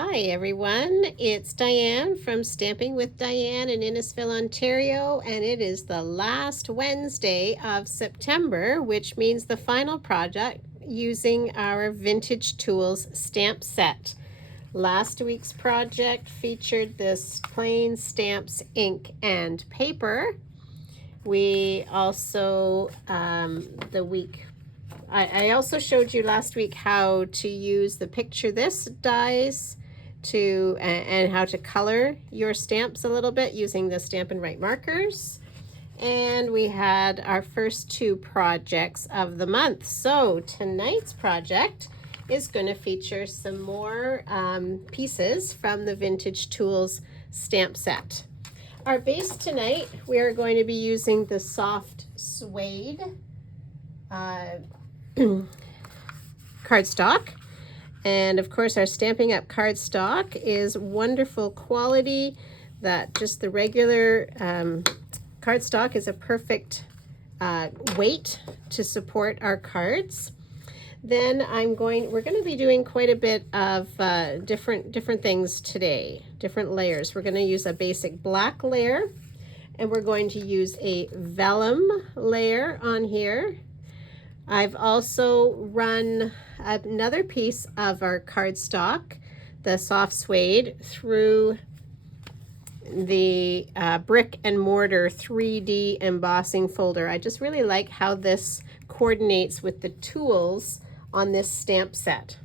Hi everyone, it's Diane from Stamping with Diane in Innisfil, Ontario, and it is the last Wednesday of September, which means the final project using our Vintage Tools stamp set. Last week's project featured this plain stamps, ink, and paper. We also, I also showed you last week how to use the Picture This dies and how to color your stamps a little bit using the Stampin' Write markers. And we had our first two projects of the month. So tonight's project is going to feature some more pieces from the Vintage Tools stamp set. Our base tonight, we are going to be using the soft suede cardstock, and of course our Stampin' Up cardstock is wonderful quality. That just the regular cardstock is a perfect weight to support our cards. Then we're going to be doing quite a bit of different things today, different layers. We're going to use a basic black layer, and we're going to use a vellum layer on here. I've also run another piece of our cardstock, the soft suede, through the brick and mortar 3D embossing folder. I just really like how this coordinates with the tools on this stamp set.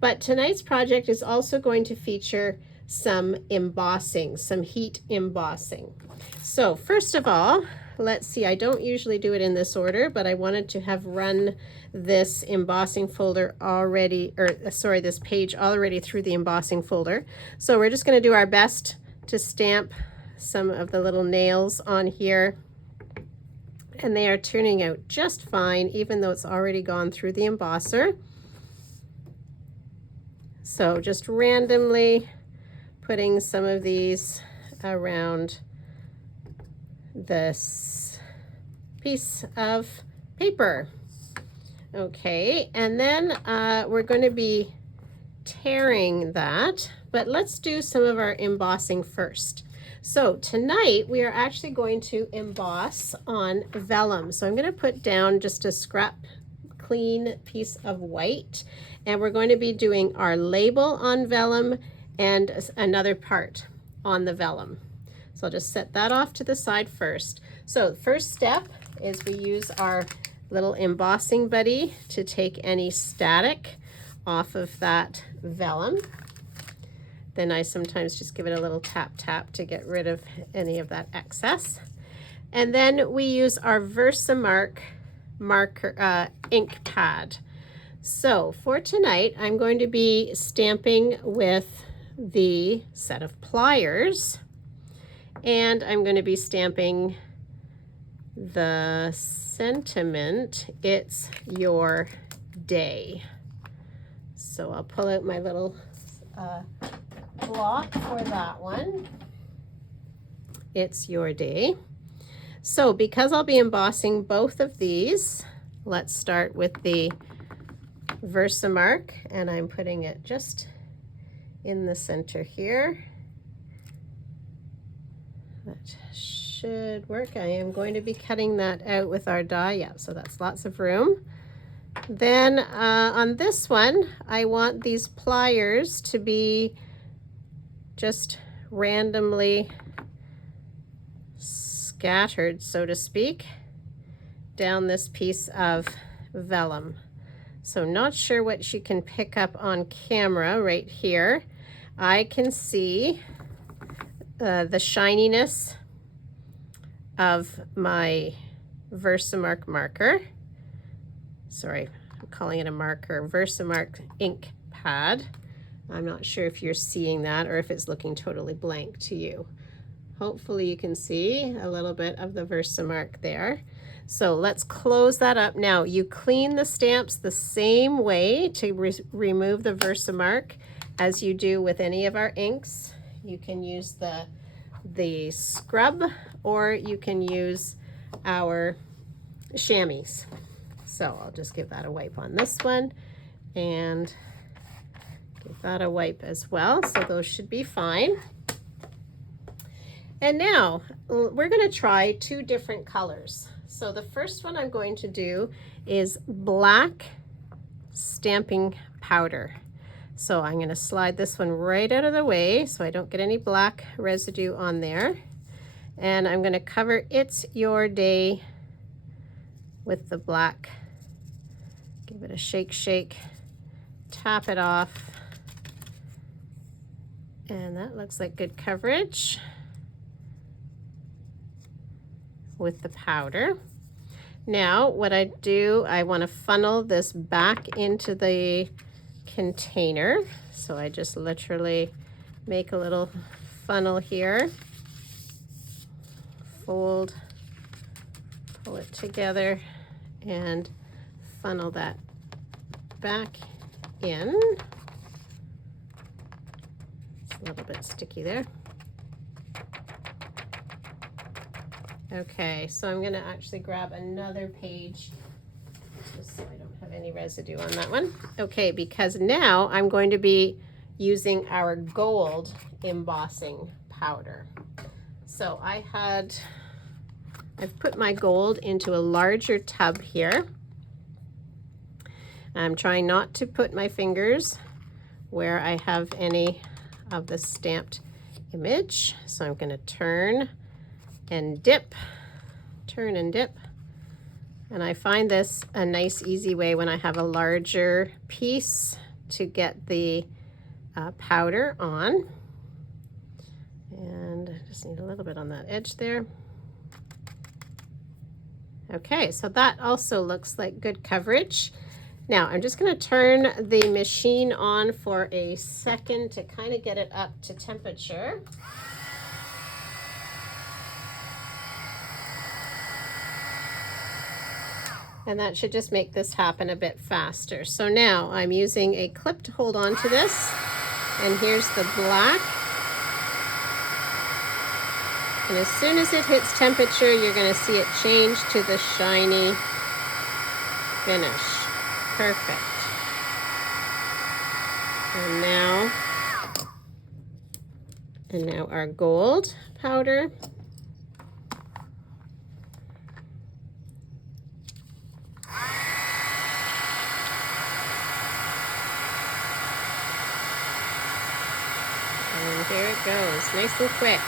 But tonight's project is also going to feature some embossing, some heat embossing. So first of all, let's see, I don't usually do it in this order, but I wanted to have run this embossing folder already, this page already through the embossing folder. So we're just going to do our best to stamp some of the little nails on here. And they are turning out just fine, even though it's already gone through the embosser. So just randomly putting some of these around this piece of paper. Okay, and then we're going to be tearing that, but let's do some of our embossing first. So tonight we are actually going to emboss on vellum. So I'm going to put down just a scrap clean piece of white, and we're going to be doing our label on vellum and another part on the vellum. So I'll just set that off to the side first. So the first step is we use our little embossing buddy to take any static off of that vellum. Then I sometimes just give it a little tap tap to get rid of any of that excess. And then we use our Versamark marker ink pad. So for tonight, I'm going to be stamping with the set of pliers, and I'm going to be stamping the sentiment, "It's your day." So I'll pull out my little block for that one. It's your day. So because I'll be embossing both of these, let's start with the Versamark, and I'm putting it just in the center here. That should work. I am going to be cutting that out with our die. Yeah, so that's lots of room. Then on this one, I want these pliers to be just randomly scattered, so to speak, down this piece of vellum. So not sure what you can pick up on camera right here. I can see the shininess of my Versamark marker. Sorry, I'm calling it a marker. Versamark ink pad. I'm not sure if you're seeing that or if it's looking totally blank to you. Hopefully you can see a little bit of the Versamark there. So let's close that up. Now you clean the stamps the same way to remove the Versamark as you do with any of our inks. You can use the scrub, or you can use our chamois. So I'll just give that a wipe on this one and give Give that a wipe as well, so those should be fine. And now we're going to try two different colors. So the first one I'm going to do is black stamping powder. So I'm going to slide this one right out of the way so I don't get any black residue on there. And I'm going to cover It's Your Day with the black. Give it a shake, shake, tap it off. And that looks like good coverage with the powder. Now what I do, I want to funnel this back into the container. So I just literally make a little funnel here, fold, pull it together, and funnel that back in. It's a little bit sticky there. Okay, so I'm going to actually grab another page just so I don't have any residue on that one. Okay, because now I'm going to be using our gold embossing powder. So I've put my gold into a larger tub here. I'm trying not to put my fingers where I have any of the stamped image. So I'm going to turn and dip, turn and dip. And I find this a nice easy way when I have a larger piece to get the powder on. And I just need a little bit on that edge there. Okay, so that also looks like good coverage. Now I'm just going to turn the machine on for a second to kind of get it up to temperature. And that should just make this happen a bit faster. So now I'm using a clip to hold on to this. And here's the black. And as soon as it hits temperature, you're going to see it change to the shiny finish. Perfect. And now our gold powder. And here it goes, nice and quick.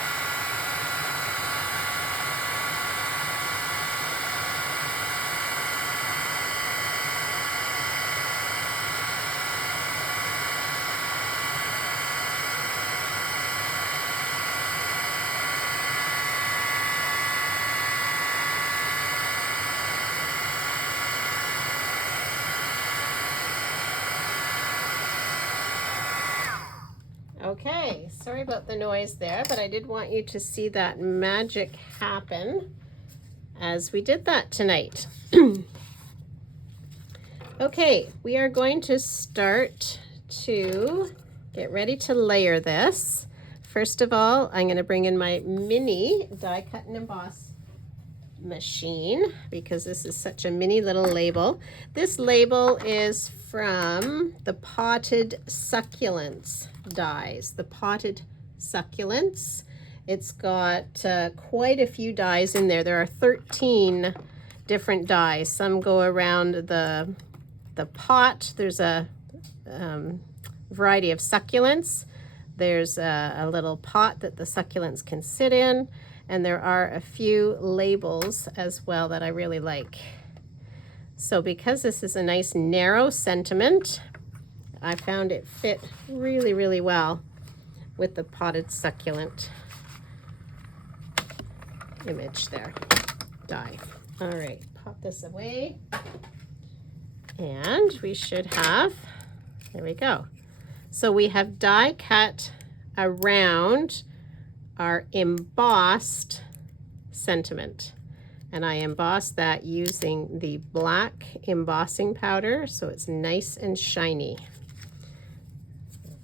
Okay, sorry about the noise there, but I did want you to see that magic happen as we did that tonight. Okay, we are going to start to get ready to layer this. First of all, I'm going to bring in my mini die cut and emboss machine because this is such a mini little label. This label is from the Potted Succulents dies, the Potted Succulents. It's got quite a few dies in there. There are 13 different dies. Some go around the pot. There's a variety of succulents. There's a little pot that the succulents can sit in, and there are a few labels as well that I really like. So because this is a nice narrow sentiment, I found it fit really, really well with the potted succulent image there, die. All right, pop this away. And we should have, there we go. So we have die cut around our embossed sentiment. And I embossed that using the black embossing powder, so it's nice and shiny.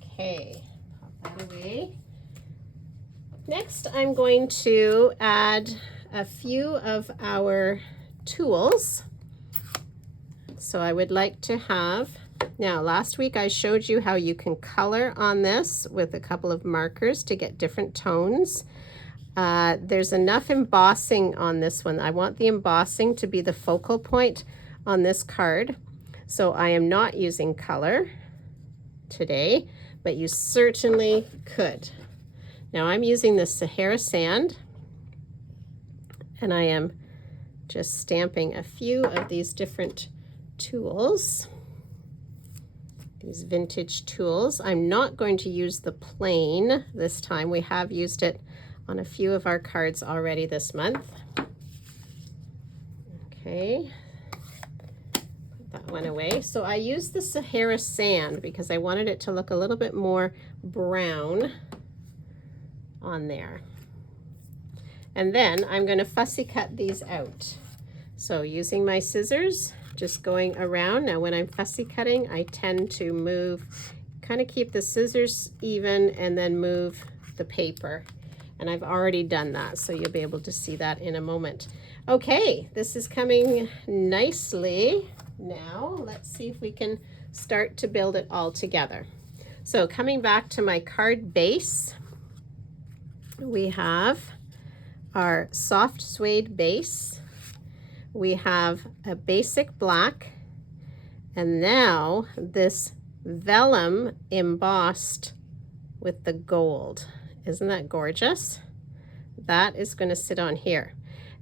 Okay, pop that away. Next, I'm going to add a few of our tools. So I would like to have Now, last week I showed you how you can color on this with a couple of markers to get different tones. There's enough embossing on this one. I want the embossing to be the focal point on this card. So I am not using color today, but you certainly could. Now I'm using the Sahara sand, and I am just stamping a few of these different tools, these vintage tools. I'm not going to use the plain this time. We have used it on a few of our cards already this month. Okay, put that one away. So I used the Sahara sand because I wanted it to look a little bit more brown on there. And then I'm going to fussy cut these out. So using my scissors, just going around. Now when I'm fussy cutting, I tend to move, kind of keep the scissors even and then move the paper. And I've already done that, so you'll be able to see that in a moment. Okay, this is coming nicely. Now let's see if we can start to build it all together. So coming back to my card base, we have our soft suede base. We have a basic black, and now this vellum embossed with the gold. Isn't that gorgeous? That is going to sit on here.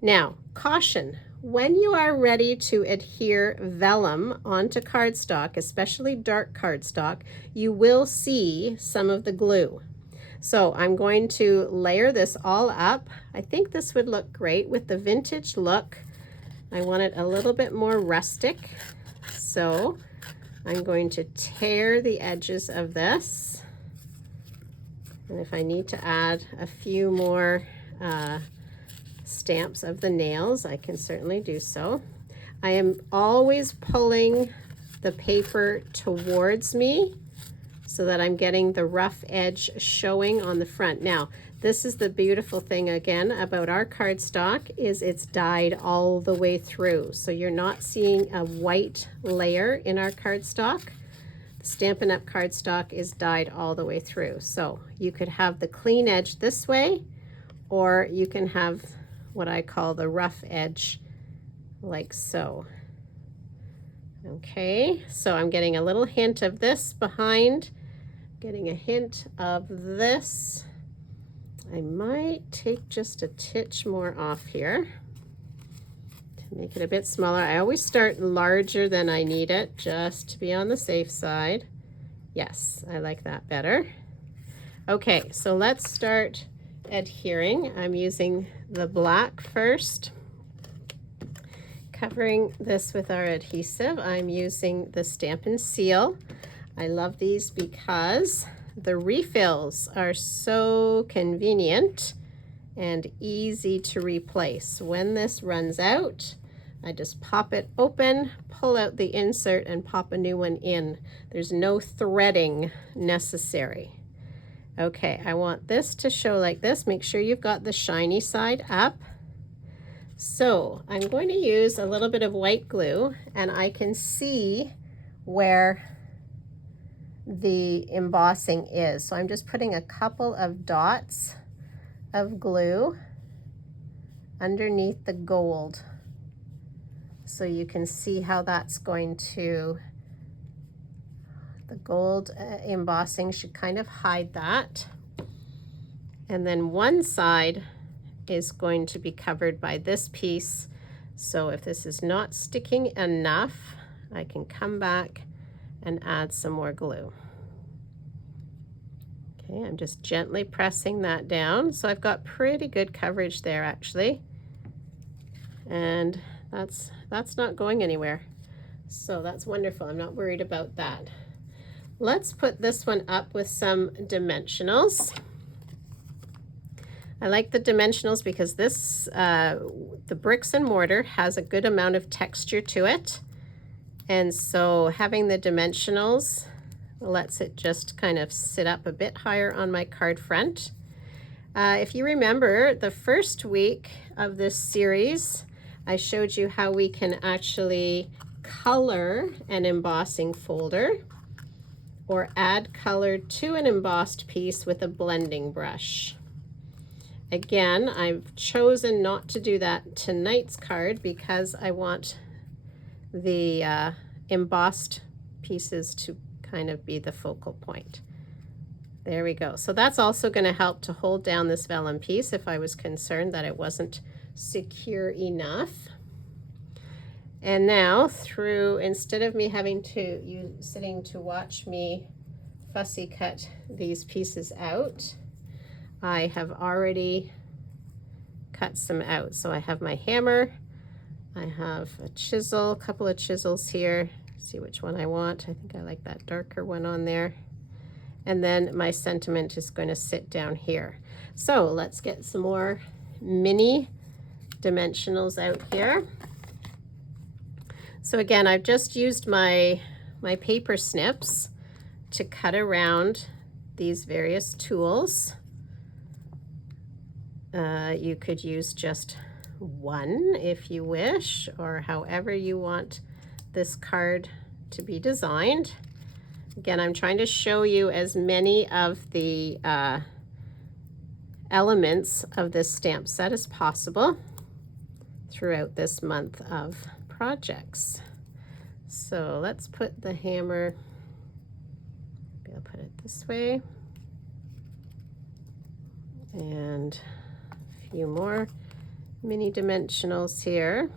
Now, caution, when you are ready to adhere vellum onto cardstock, especially dark cardstock, you will see some of the glue. So I'm going to layer this all up. I think this would look great with the vintage look. I want it a little bit more rustic. So I'm going to tear the edges of this. And if I need to add a few more stamps of the nails, I can certainly do so. I am always pulling the paper towards me so that I'm getting the rough edge showing on the front. Now, this is the beautiful thing again about our cardstock, is it's dyed all the way through. So you're not seeing a white layer in our cardstock. Stampin' Up! Cardstock is dyed all the way through. So you could have the clean edge this way, or you can have what I call the rough edge, like so. Okay, so I'm getting a little hint of this behind, getting a hint of this. I might take just a titch more off here to make it a bit smaller. I always start larger than I need it, just to be on the safe side. Yes, I like that better. Okay, so let's start adhering. I'm using the black first. Covering this with our adhesive, I'm using the Stampin' Seal. I love these because the refills are so convenient and easy to replace. When this runs out, I just pop it open, pull out the insert, and pop a new one in. There's no threading necessary. Okay, I want this to show like this. Make sure you've got the shiny side up. So I'm going to use a little bit of white glue, and I can see where the embossing is. So I'm just putting a couple of dots of glue underneath the gold, so you can see how that's going to, the gold embossing should kind of hide that. And then one side is going to be covered by this piece. So if this is not sticking enough, I can come back and add some more glue. Okay, I'm just gently pressing that down. So I've got pretty good coverage there actually. And that's not going anywhere. So that's wonderful. I'm not worried about that. Let's put this one up with some dimensionals. I like the dimensionals because this, the bricks and mortar has a good amount of texture to it. And so having the dimensionals lets it just kind of sit up a bit higher on my card front. If you remember the first week of this series, I showed you how we can actually color an embossing folder or add color to an embossed piece with a blending brush. Again, I've chosen not to do that tonight's card because I want the embossed pieces to kind of be the focal point. There we go. So that's also going to help to hold down this vellum piece if I was concerned that it wasn't secure enough. And now instead of me having you sitting to watch me fussy cut these pieces out, I have already cut some out. So I have my hammer, I have a chisel, a couple of chisels here, see which one I want. I think I like that darker one on there. And then my sentiment is going to sit down here. So let's get some more mini dimensionals out here. So again, I've just used my paper snips to cut around these various tools. You could use just one if you wish, or however you want this card to be designed. Again, I'm trying to show you as many of the elements of this stamp set as possible throughout this month of projects. So let's put the hammer, maybe I'll put it this way, and a few more mini dimensionals here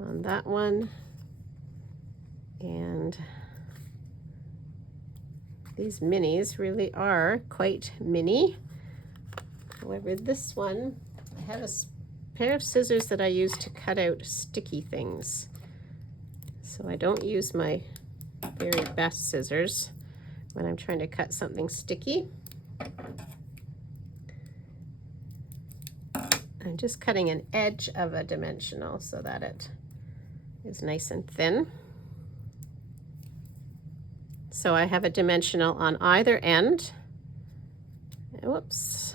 on that one, and these minis really are quite mini. However, this one, I have a pair of scissors that I use to cut out sticky things. So I don't use my very best scissors when I'm trying to cut something sticky. I'm just cutting an edge of a dimensional so that it is nice and thin. So I have a dimensional on either end. Whoops.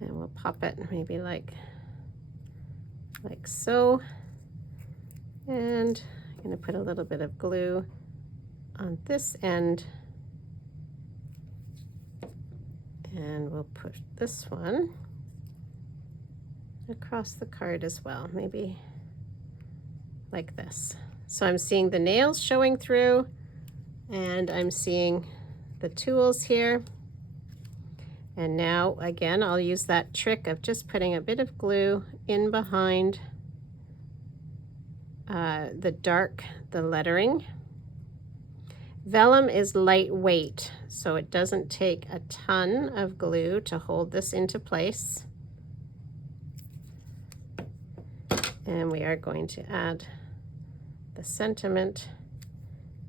And we'll pop it maybe like so. And I'm going to put a little bit of glue on this end. And we'll put this one across the card as well, maybe like this. So I'm seeing the nails showing through, and I'm seeing the tools here. And now again, I'll use that trick of just putting a bit of glue in behind the lettering. Vellum is lightweight, so it doesn't take a ton of glue to hold this into place. And we are going to add the sentiment,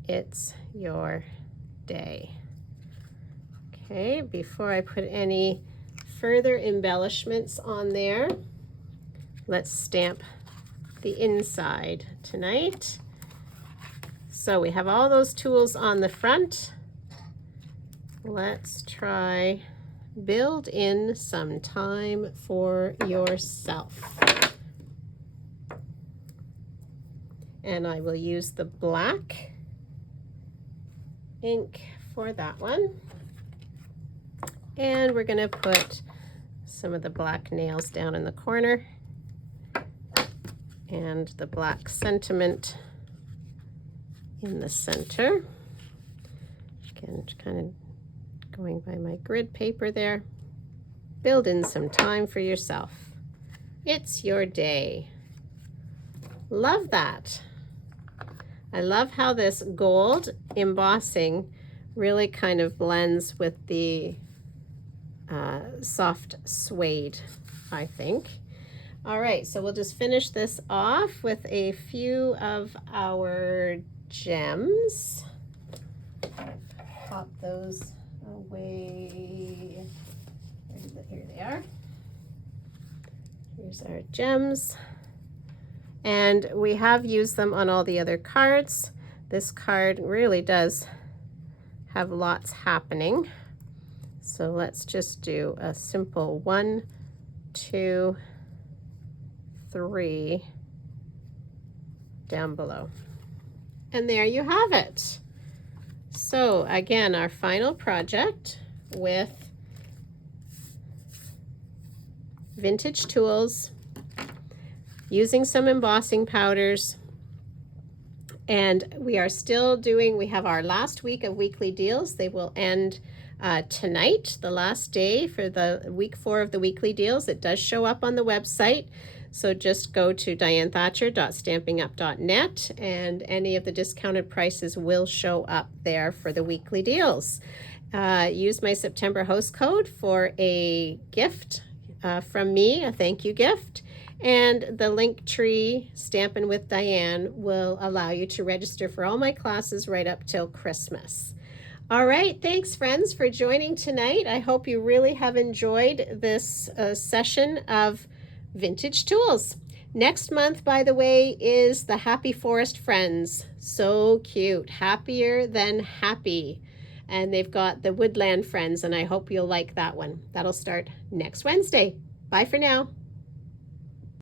"It's your day." Okay, before I put any further embellishments on there, let's stamp the inside tonight. So we have all those tools on the front. Let's try build in some time for yourself. And I will use the black ink for that one. And we're going to put some of the black nails down in the corner and the black sentiment in the center. Again, just kind of going by my grid paper there. Build in some time for yourself. It's your day. Love that. I love how this gold embossing really kind of blends with the soft suede, I think. All right, so we'll just finish this off with a few of our gems. Pop those away. Here they are. Here's our gems. And we have used them on all the other cards. This card really does have lots happening. So let's just do a simple 1, 2, 3, down below. And there you have it. So again, our final project with vintage tools, using some embossing powders, and we are still doing, we have our last week of weekly deals. They will end tonight, the last day for the week 4 of the weekly deals. It does show up on the website. So just go to dianethatcher.stampingup.net and any of the discounted prices will show up there for the weekly deals. Use my September host code for a gift from me, a thank you gift. And the link tree, Stampin' with Diane, will allow you to register for all my classes right up till Christmas. All right, thanks friends for joining tonight. I hope you really have enjoyed this session of vintage tools. Next month, by the way, is the Happy Forest Friends. So cute, happier than happy. And they've got the Woodland Friends, and I hope you'll like that one. That'll start next Wednesday. Bye for now.